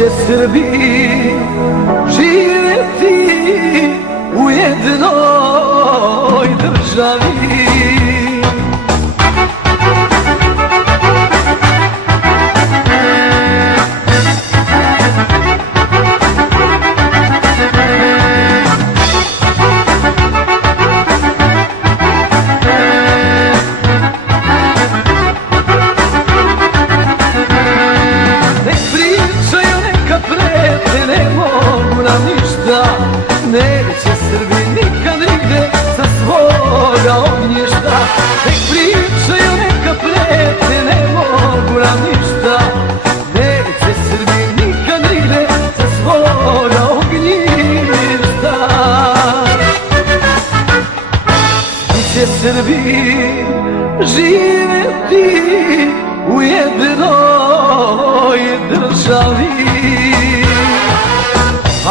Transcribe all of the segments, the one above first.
će Srbi živjeti u jednoj državi. Neće Srbi nikad nigde sa svoga ognjišta. Nek pričaju, neka prete, ne mogu nam ništa. Neće Srbi nikad nigde sa svoga ognjišta. Svi će Srbi živjeti u jednoj državi.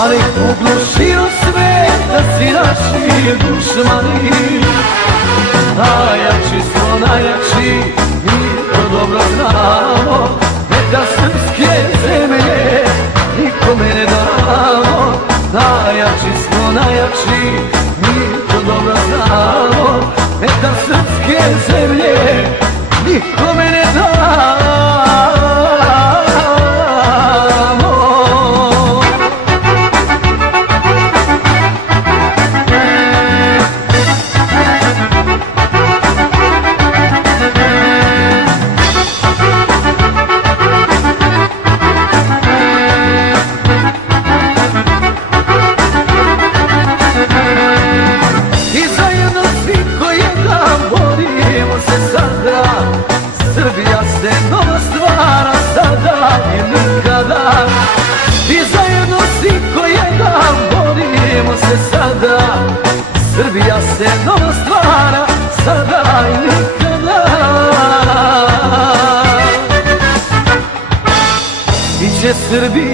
Ali oglušio sve da svi naši dušmani. Najjači smo, najjači, mi to dobro znamo. Neka srpske zemlje nikome ne damo. Najjači smo, najjači, mi to dobro znamo. Neka srpske zemlje nikome ne damo. Srbija se nova stvara sada i nikada. I zajedno svi ko jedan borimo se sada. Srbija se nova stvara sada i nikada. Biće Srbi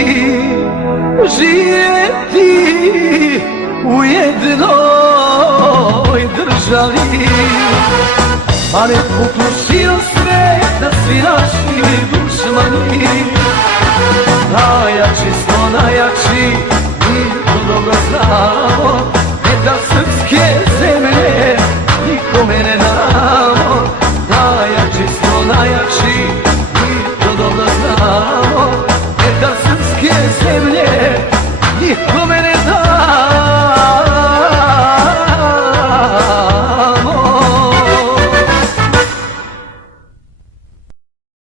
živjeti u jednoj državi. Ali poklušio sve da svi naši dušmani. Najjači smo, najjači, mi to dobro znamo. Neka srpske